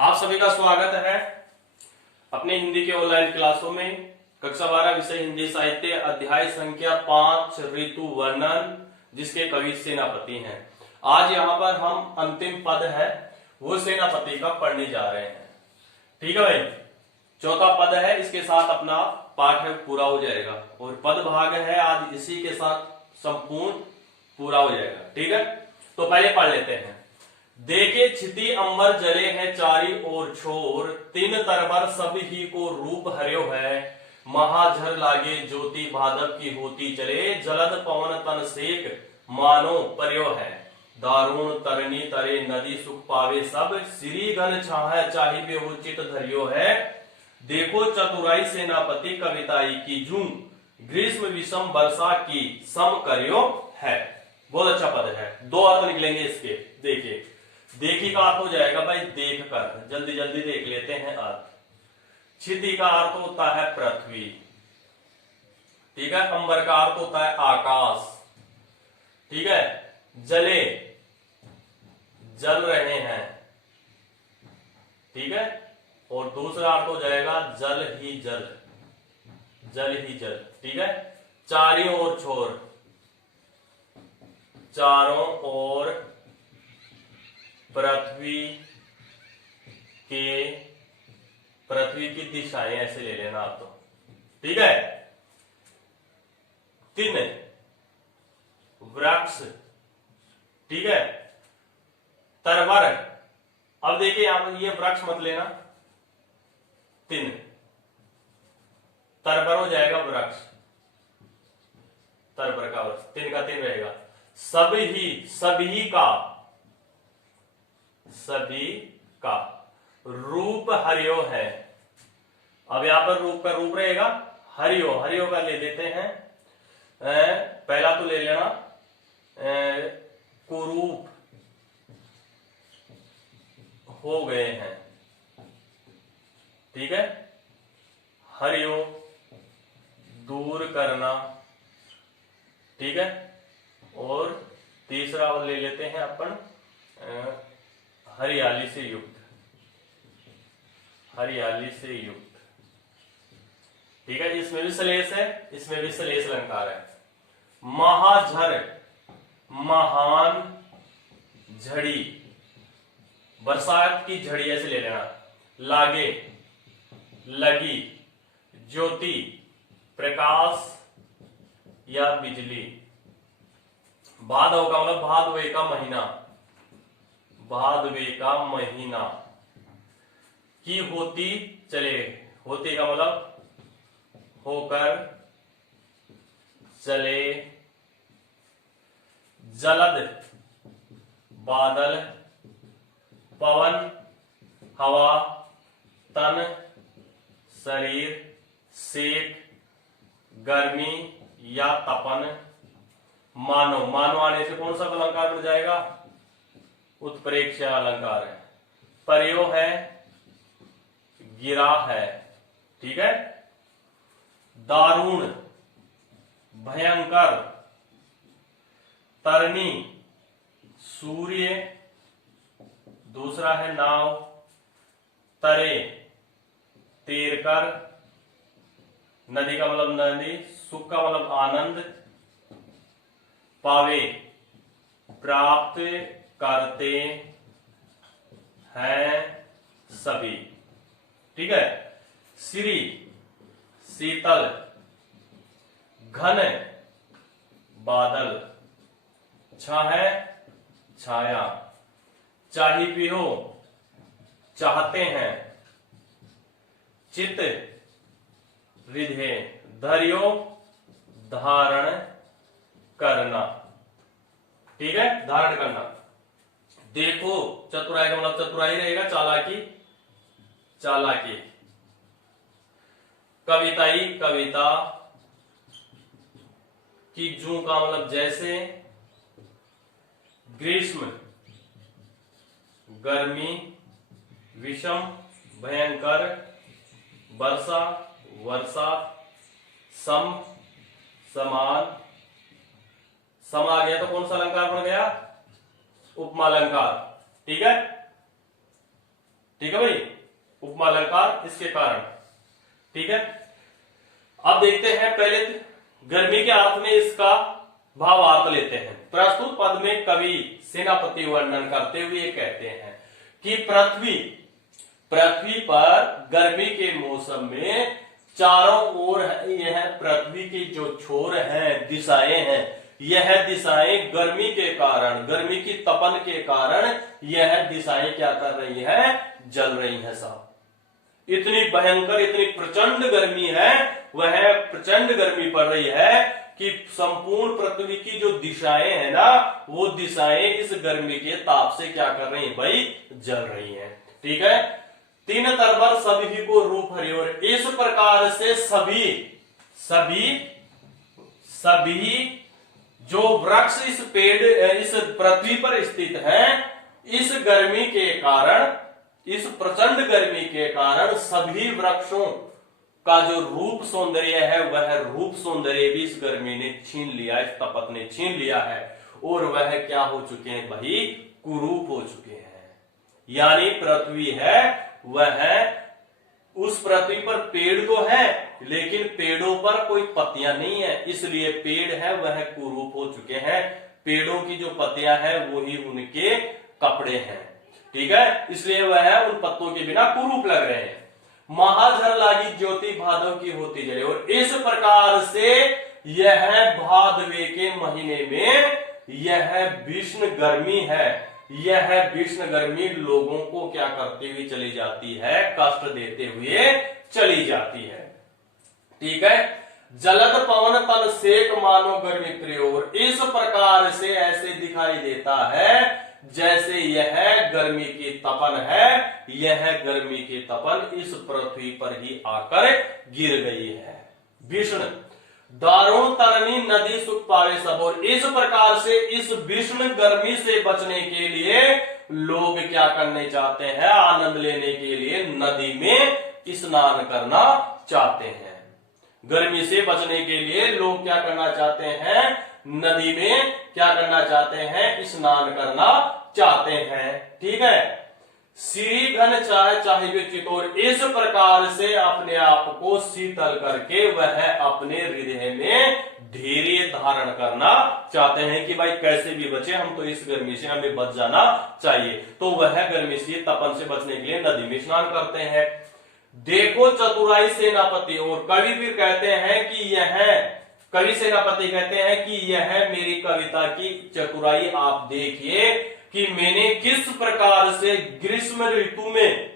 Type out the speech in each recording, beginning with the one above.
आप सभी का स्वागत है अपने हिंदी के ऑनलाइन क्लासों में। कक्षा 12 विषय हिंदी साहित्य अध्याय संख्या 5 ऋतु वर्णन, जिसके कवि सेनापति हैं। आज यहाँ पर हम अंतिम पद है वो सेनापति का पढ़ने जा रहे हैं। ठीक है भाई, चौथा पद है, इसके साथ अपना पाठ पूरा हो जाएगा और पद भाग है आज इसी के साथ संपूर्ण पूरा हो जाएगा। ठीक है, तो पहले पढ़ लेते हैं। देखे छिति अंबर जले हैं चारी ओर छोर, तीन तरबर सब ही को रूप हर्यो है। महाझर लागे ज्योति भादव की होती चले, जलद पवन तन सेक मानो पर्यो है। दारुण तरनी तरे नदी सुख पावे सब, श्री गण छाह चाहिए उचित धर्यो है। देखो चतुराई सेनापति कविताई की जूं, ग्रीष्म विषम वर्षा की सम कर्यो है। बहुत अच्छा पद है, दो अर्थ निकलेंगे इसके। देखिए, देखी का अर्थ हो जाएगा भाई देख कर, जल्दी जल्दी देख लेते हैं अर्थ। क्षिति का अर्थ होता है पृथ्वी, ठीक है। अंबर का अर्थ होता है आकाश, ठीक है। जले, जल रहे हैं, ठीक है। और दूसरा अर्थ हो जाएगा जल ही जल, जल ही जल, ठीक है। चारों ओर छोर, चारों ओर पृथ्वी की दिशाएं, ऐसे ले लेना आप तो, ठीक है। तीन वृक्ष, ठीक है। तरवर, अब देखिए यहां पर ये वृक्ष मत लेना, तीन तरवर हो जाएगा वृक्ष, तरवर का वृक्ष, तीन का तीन रहेगा। सभी का, सभी का रूप हरियो है। अब यहां पर रूप का रूप रहेगा हरियो, हरियो का ले देते हैं। पहला तो ले लेना कुरूप हो गए हैं, ठीक है। हरियो दूर करना, ठीक है। और तीसरा ले लेते हैं अपन हरियाली से युक्त, हरियाली से युक्त, ठीक है। इसमें भी सलेस है, इसमें भी सलेस अलंकार है। महाझर, महान झड़ी, बरसात की झड़ी ऐसे ले लेना। लागे, लगी, ज्योति प्रकाश या बिजली। भादव का मतलब भादवे का महीना, भादवे का महीना। की होती चले, होती का मतलब होकर चले। जलद बादल, पवन हवा, तन शरीर, सेक गर्मी या तपन। मानो, मानो आने से कौन सा अलंकार बन जाएगा? उत्प्रेक्षा अलंकार है। पर्यो है, गिरा है, ठीक है। दारुण भयंकर, तरनी सूर्य, दूसरा है नाव। तरे तैरकर, नदी का मतलब नदी, सुख का मतलब आनंद। पावे प्राप्त करते हैं सभी, ठीक है। श्री शीतल, घन बादल, छाह छाया। चाहिए हो चाहते हैं, चित्त रिधे, धर्यो धारण करना, ठीक है, धारण करना। देखो चतुराई का मतलब चतुराई रहेगा, चालाकी, चालाकी। कविताई, कविता की जूं का मतलब जैसे। ग्रीष्म गर्मी, विषम भयंकर, वर्षा वर्षा, सम समान। सम आ गया तो कौन सा अलंकार बन गया? उपमा अलंकार, ठीक है। ठीक है भाई, उपमा अलंकार इसके कारण। ठीक है, अब देखते हैं पहले गर्मी के अर्थ में इसका भावार्थ लेते हैं। प्रस्तुत पद में कवि सेनापति वर्णन करते हुए कहते हैं कि पृथ्वी पर गर्मी के मौसम में चारों ओर यह पृथ्वी की जो छोर हैं, दिशाएं हैं, यह दिशाएं गर्मी के कारण, गर्मी की तपन के कारण यह दिशाएं क्या कर रही है, जल रही है साहब। इतनी भयंकर, इतनी प्रचंड गर्मी है, वह प्रचंड गर्मी पड़ रही है कि संपूर्ण पृथ्वी की जो दिशाएं है ना, वो दिशाएं इस गर्मी के ताप से क्या कर रही है भाई, जल रही हैं। ठीक है, तीन तरबर सभी को रूप हरि, और इस प्रकार से सभी जो वृक्ष इस पृथ्वी पर स्थित है, इस गर्मी के कारण, इस प्रचंड गर्मी के कारण सभी वृक्षों का जो रूप सौंदर्य है, वह रूप सौंदर्य भी इस गर्मी ने छीन लिया, इस तपत ने छीन लिया है, और वह क्या हो चुके हैं भाई, कुरूप हो चुके हैं। यानी पृथ्वी है, वह उस पृथ्वी पर पेड़ तो है, लेकिन पेड़ों पर कोई पत्तियां नहीं है, इसलिए पेड़ है वह कुरूप हो चुके हैं। पेड़ों की जो पत्तियां हैं वही उनके कपड़े हैं। ठीक है, इसलिए वह उन पत्तों के बिना कुरूप लग रहे हैं। महाझर लागी ज्योति भादव की होती जले, और इस प्रकार से यह भादवे के महीने में यह भीषण गर्मी है, यह भीषण गर्मी लोगों को क्या करते हुए चली जाती है, कष्ट देते हुए चली जाती है। ठीक है, जलद पवन तन सेक मानो गर्मी प्रयोग, इस प्रकार से ऐसे दिखाई देता है जैसे यह गर्मी की तपन है, यह गर्मी की तपन इस पृथ्वी पर ही आकर गिर गई है। भीषण दारुण तरनी नदी सुख पावे सब, और इस प्रकार से इस भीषण गर्मी से बचने के लिए लोग क्या करने चाहते हैं, आनंद लेने के लिए नदी में स्नान करना चाहते हैं। गर्मी से बचने के लिए लोग क्या करना चाहते हैं, नदी में क्या करना चाहते हैं, स्नान करना चाहते हैं। ठीक है, श्री घन चाहे चितौर, इस प्रकार से अपने आप को शीतल करके वह अपने हृदय में धैर्य धारण करना चाहते हैं कि भाई कैसे भी बचे, हम तो इस गर्मी से हमें बच जाना चाहिए। तो वह गर्मी से, तपन से बचने के लिए नदी में स्नान करते हैं। देखो चतुराई सेनापति, और कवि फिर कहते हैं कि कवि सेनापति कहते हैं कि यह मेरी कविता की चतुराई आप देखिए कि मैंने किस प्रकार से ग्रीष्म ऋतु में,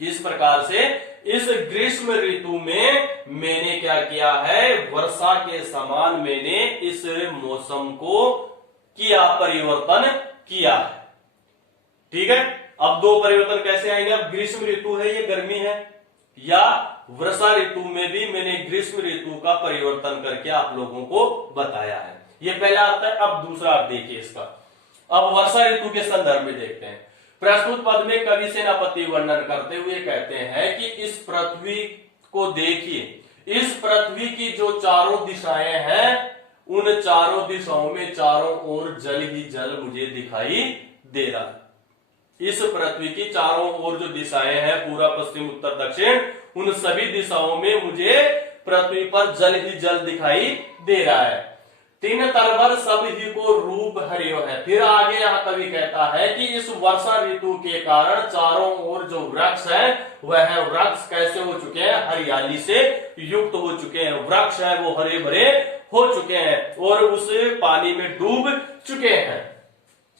किस प्रकार से इस ग्रीष्म ऋतु में मैंने क्या किया है, वर्षा के समान मैंने इस मौसम को किया, परिवर्तन किया है। ठीक है, अब दो परिवर्तन कैसे आएंगे, अब ग्रीष्म ऋतु है, ये गर्मी है, या वर्षा ऋतु में भी मैंने ग्रीष्म ऋतु का परिवर्तन करके आप लोगों को बताया है। ये पहला अर्थ है। अब दूसरा अर्थ देखिए इसका, अब वर्षा ऋतु के संदर्भ में देखते हैं। प्रस्तुत पद में कवि सेनापति वर्णन करते हुए कहते हैं कि इस पृथ्वी को देखिए, इस पृथ्वी की जो चारों दिशाएं हैं, उन चारों दिशाओं में चारों ओर जल ही जल मुझे दिखाई दे रहा है। इस पृथ्वी की चारों ओर जो दिशाएं हैं, पूरा पश्चिम उत्तर दक्षिण, उन सभी दिशाओं में मुझे पृथ्वी पर जल ही जल दिखाई दे रहा है। तीन तरबर सब ही को रूप हरियो है। फिर आगे यहाँ कवि कहता है कि इस वर्षा ऋतु के कारण चारों ओर जो वृक्ष है, वह वृक्ष कैसे हो चुके हैं, हरियाली से युक्त हो चुके हैं। वृक्ष है वो हरे भरे हो चुके हैं और उस पानी में डूब चुके हैं।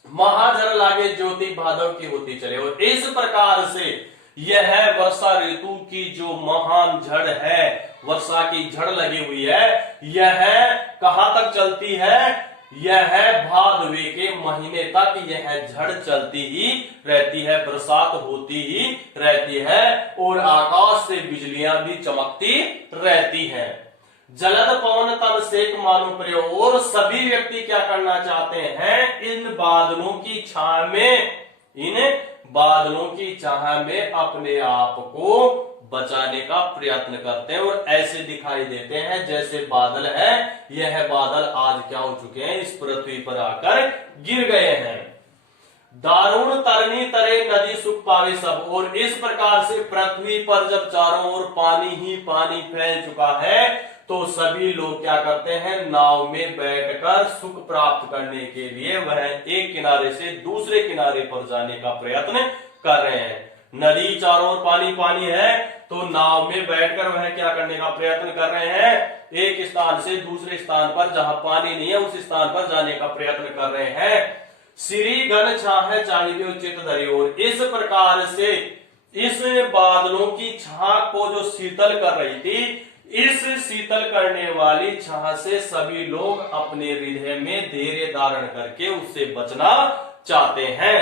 महाझर लागे ज्योति भादव की होती चले, और इस प्रकार से यह वर्षा ऋतु की जो महान झड़ है, वर्षा की झड़ लगी हुई है, यह कहां तक चलती है, यह भादवे के महीने तक यह झड़ चलती ही रहती है, बरसात होती ही रहती है और आकाश से बिजलियां भी चमकती रहती हैं। जलद पवन तन सेक मानो प्रयोग, और सभी व्यक्ति क्या करना चाहते हैं, इन बादलों की छाया में, इन बादलों की छाया में अपने आप को बचाने का प्रयत्न करते हैं और ऐसे दिखाई देते हैं जैसे बादल है, यह बादल आज क्या हो चुके हैं, इस पृथ्वी पर आकर गिर गए हैं। दारुण तरनी तरे नदी सुख पावे सब। और इस प्रकार से पृथ्वी पर जब चारों ओर पानी ही पानी फैल चुका है तो सभी लोग क्या करते हैं, नाव में बैठकर सुख प्राप्त करने के लिए वह एक किनारे से दूसरे किनारे पर जाने का प्रयत्न कर रहे हैं। नदी चारों ओर पानी पानी है तो नाव में बैठकर वह क्या करने का प्रयत्न कर रहे हैं, एक स्थान से दूसरे स्थान पर जहां पानी नहीं है उस स्थान पर जाने का प्रयत्न कर रहे हैं। श्री गण छाह चाहिए उचित धरी। और इस प्रकार से इस बादलों की छाह को जो शीतल कर रही थी, इस शीतल करने वाली छाह से सभी लोग अपने हृदय में धैर्य धारण करके उससे बचना चाहते हैं।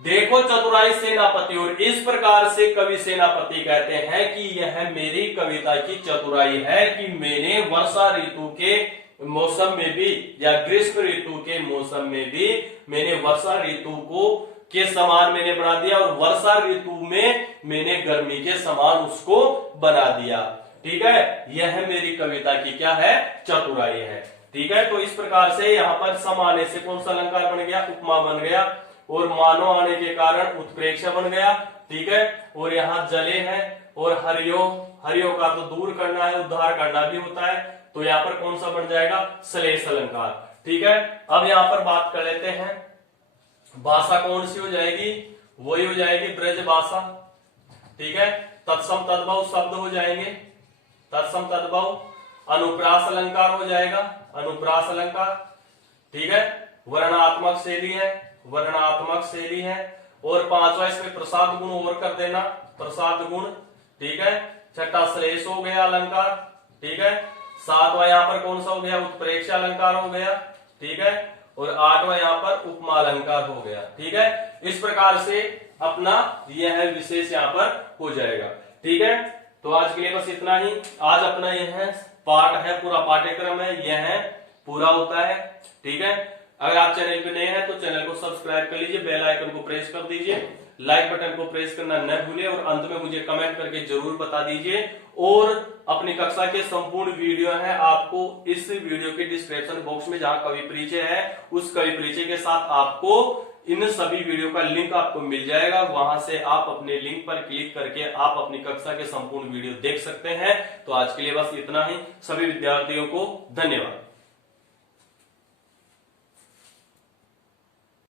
देखो चतुराई सेनापति। और इस प्रकार से कवि सेनापति कहते हैं कि यह मेरी कविता की चतुराई है कि मैंने वर्षा ऋतु के मौसम में भी या ग्रीष्म ऋतु के मौसम में भी मैंने वर्षा ऋतु को के समान मैंने बना दिया और वर्षा ऋतु में मैंने गर्मी के समान उसको बना दिया। ठीक है, यह मेरी कविता की क्या है, चतुराई है। ठीक है, तो इस प्रकार से यहाँ पर सम आने से कौन सा अलंकार बन गया, उपमा बन गया। और मानो आने के कारण उत्प्रेक्षा बन गया। ठीक है, और यहाँ जले है और हरियो, हरियो का तो दूर करना है, उद्धार करना भी होता है, तो यहाँ पर कौन सा बन जाएगा, श्लेष अलंकार। ठीक है, अब यहाँ पर बात कर लेते हैं भाषा कौन सी हो जाएगी, वही हो जाएगी ब्रज भाषा। ठीक है, तत्सम तद्भव शब्द हो जाएंगे, तत्सम तद्भव। अनुप्रास अलंकार हो जाएगा, अनुप्रास अलंकार। ठीक है, वर्णात्मक शैली है, वर्णात्मक शैली है। और पांचवा इसमें प्रसाद गुण और कर देना, प्रसाद गुण। ठीक है, छठा श्लेष हो गया अलंकार। ठीक है, सातवां यहाँ पर कौन सा हो गया, उत्प्रेक्षा अलंकार हो गया। ठीक है, और आठवां यहाँ पर उपमा अलंकार हो गया। ठीक है, इस प्रकार से अपना यह विशेष यहाँ पर हो जाएगा। ठीक है, तो आज के लिए बस इतना ही। आज अपना यह पाठ है, पूरा पाठ्यक्रम है, यह पूरा होता है। ठीक है, अगर आप चैनल पे नए हैं तो चैनल को सब्सक्राइब कर लीजिए, बेल आइकन को प्रेस कर दीजिए, लाइक बटन को प्रेस करना न भूलिए और अंत में मुझे कमेंट करके जरूर बता दीजिए। और अपनी कक्षा के संपूर्ण वीडियो है आपको इस वीडियो के डिस्क्रिप्शन बॉक्स में जहां कवि परिचय है उस कवि परिचय के साथ आपको इन सभी वीडियो का लिंक आपको मिल जाएगा। वहां से आप अपने लिंक पर क्लिक करके आप अपनी कक्षा के संपूर्ण वीडियो देख सकते हैं। तो आज के लिए बस इतना ही। सभी विद्यार्थियों को धन्यवाद।